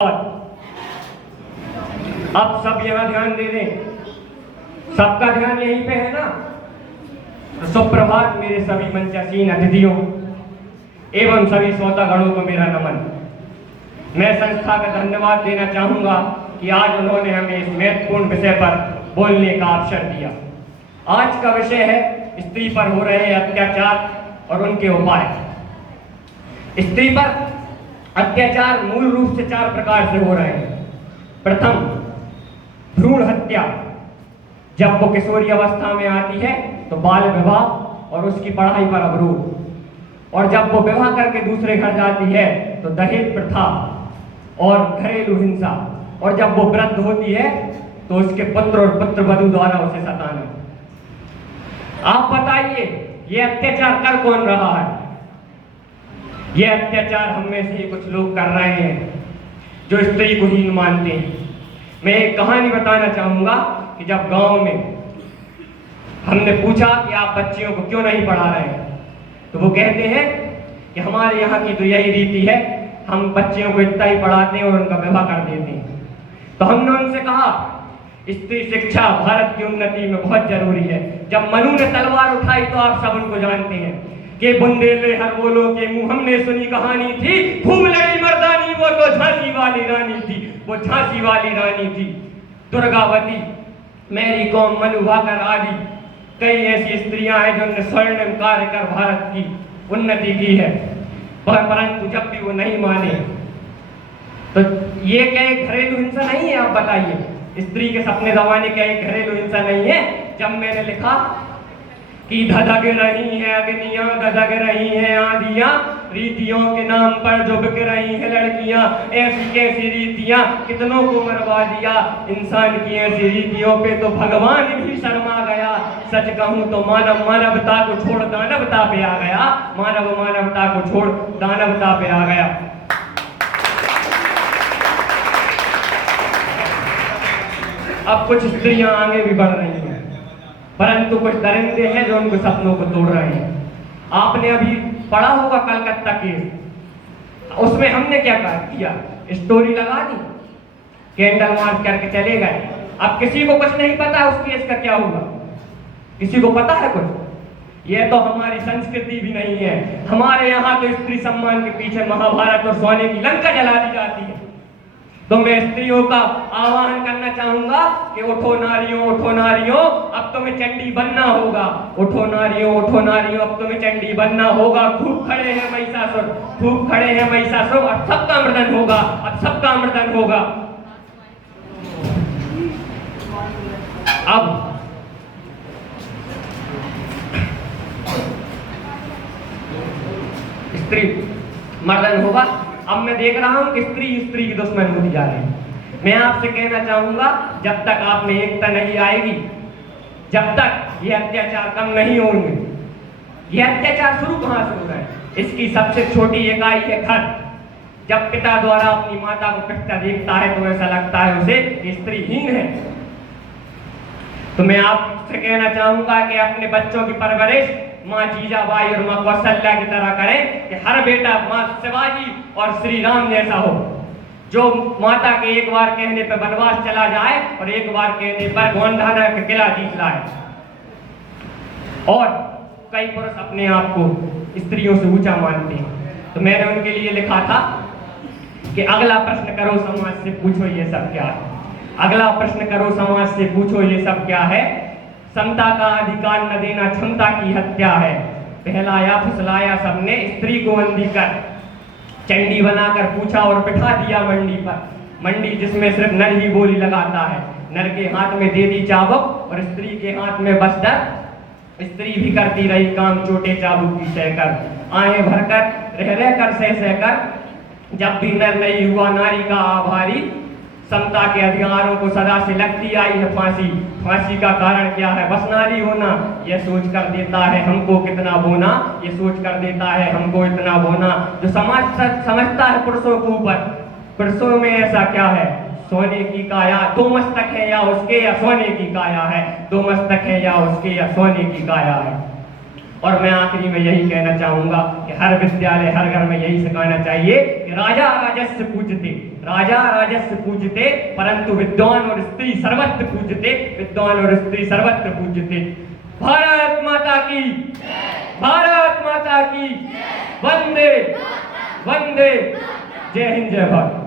अब सब यहाँ ध्यान दे दें, सबका ध्यान यहीं पे है ना। तो सुप्रभात मेरे सभी मंचासीन अतिथियों एवं सभी श्रोतागणों को मेरा नमन। मैं संस्था का धन्यवाद देना चाहूंगा कि आज उन्होंने हमें इस महत्वपूर्ण विषय पर बोलने का अवसर दिया। आज का विषय है स्त्री पर हो रहे अत्याचार और उनके उपाय। स्त्री पर अत्याचार मूल रूप से 4 प्रकार से हो रहे हैं। प्रथम, भ्रूण हत्या। जब वो किशोरी अवस्था में आती है तो बाल विवाह और उसकी पढ़ाई पर अवरोध, और जब वो विवाह करके दूसरे घर जाती है तो दहेज प्रथा और घरेलू हिंसा, और जब वो वृद्ध होती है तो उसके पुत्र और पुत्रवधू द्वारा उसे सताना। आप बताइए, ये अत्याचार कर कौन रहा है? ये अत्याचार हम में से कुछ लोग कर रहे हैं जो स्त्री को हीन मानते हैं। मैं एक कहानी बताना चाहूंगा कि जब गांव में हमने पूछा कि आप बच्चियों को क्यों नहीं पढ़ा रहे हैं, तो वो कहते हैं कि हमारे यहाँ की तो यही रीति है, हम बच्चियों को इतना ही पढ़ाते हैं और उनका विवाह कर देते हैं। तो हमने उनसे कहा, स्त्री शिक्षा भारत की उन्नति में बहुत जरूरी है। जब मनु ने तलवार उठाई तो आप सब उनको जानते हैं कि बुंदेले हर बोलो के मुंह हमने सुनी कहानी थी, खूब लड़ी मर्दानी वो तो झांसी वाली रानी थी, वो झांसी वाली रानी थी। दुर्गावती, मैरी कॉम, मनु भाकर आदि कई ऐसी स्त्रियां हैं जिन्होंने स्वर्णिम कार्य कर भारत की उन्नति की है, परंतु जब भी वो नहीं माने। तो ये क्या एक घरेलू हिंसा नहीं है? आप बताइए, स्त्री के सपने दबाने क्या एक घरेलू हिंसा नहीं है? जब मैंने लिखा कि धधक रही है अग्नियां, धधक रही है आंधियां, रीतियों के नाम पर जो बिक रही है लड़कियां, ऐसी कैसी रीतियां कितनों को मरवा दिया। इंसान की ऐसी रीतियों पे तो भगवान भी शर्मा गया। सच कहूं तो मानव मानवता को छोड़ दानवता पे आ गया, मानव मानवता को छोड़ दानवता पे आ गया। अब कुछ स्त्रियां आगे भी बढ़ रही हैं, परंतु कुछ दरिंदे हैं जो उनको सपनों को तोड़ रहे हैं। आपने अभी पढ़ा होगा कलकत्ता केस, उसमें हमने क्या किया? स्टोरी लगा दी, कैंडल मार्च करके चले गए। अब किसी को कुछ नहीं पता उस केस का क्या हुआ? किसी को पता है कुछ? ये तो हमारी संस्कृति भी नहीं है। हमारे यहाँ तो स्त्री सम्मान के पीछे महाभारत और सोने की लंका जला दी जाती है। तो मैं स्त्रियों का आह्वान करना चाहूंगा कि उठो नारियों, अब तुम्हें चंडी बनना होगा। उठो नारियों, अब तुम्हें चंडी बनना होगा। खूब खड़े हैं महिषासुर, खूब खड़े हैं महिषासुर, अब सबका मर्दन होगा, अब सबका मर्दन होगा। अब स्त्री मर्दन होगा। अब मैं देख रहा हूं कि स्त्री की दुश्मन होती जा रही है। मैं आपसे कहना चाहूंगा, जब तक आप में एकता नहीं आएगी, जब तक ये अत्याचार कम नहीं होंगे। ये अत्याचार शुरू कहां से हो रहा है? इसकी सबसे छोटी इकाई है घर। जब पिता द्वारा अपनी माता को पिटता देखता है तो ऐसा लगता है उसे स्त्रीहीन है। तो मैं आपसे कहना चाहूंगा कि अपने बच्चों की परवरिश माँ जीजाबाई और माँ कौशल्या की तरह करें कि हर बेटा माँ शिवाजी और श्री राम जैसा हो, जो माता के एक बार कहने पर वनवास चला जाए और एक बार कहने पर गोंधाना का किला जीत लाए। और कई पुरुष अपने आप को स्त्रियों से ऊंचा मानते हैं। तो मैंने उनके लिए लिखा था कि अगला प्रश्न करो समाज से पूछो ये सब क्या है। अगला प्रश्न करो समाज से पूछो ये सब क्या है। समता का अधिकार न देना क्षमता की हत्या है। बहलाया फुसलाया सबने स्त्री को बंदी कर, चंडी बनाकर पूछा और बिठा दिया मंडी पर। मंडी जिसमें सिर्फ नर ही बोली लगाता है। नर के हाथ में दे दी चाबुक और स्त्री के हाथ में बस डर। स्त्री भी करती रही काम चोटे चाबुक की सहकर, आए भरकर रह कर सहकर। जब भी नर नहीं हुआ नारी का आभारी, समता के अधिकारों को सदा से लगती आई है फांसी। फांसी का कारण क्या है? बस नारी होना। यह सोच कर देता है हमको कितना बोना, ये सोच कर देता है हमको इतना बोना। जो समाज समझता है पुरुषों के ऊपर, पुरुषों में ऐसा क्या है? सोने की काया, 2 मस्तक है या उसके या सोने की काया है। 2 मस्तक है या उसके या सोने की काया है। और मैं आखिरी में यही कहना चाहूंगा कि हर विद्यालय हर घर में यही सिखाना चाहिए कि राजा राजस्य पूजते, राजा राजस्य पूजते परंतु विद्वान और स्त्री सर्वत्र पूजते, विद्वान और स्त्री सर्वत्र पूजते। भारत माता की, भारत माता की, वंदे वंदे, जय हिंद जय भारत।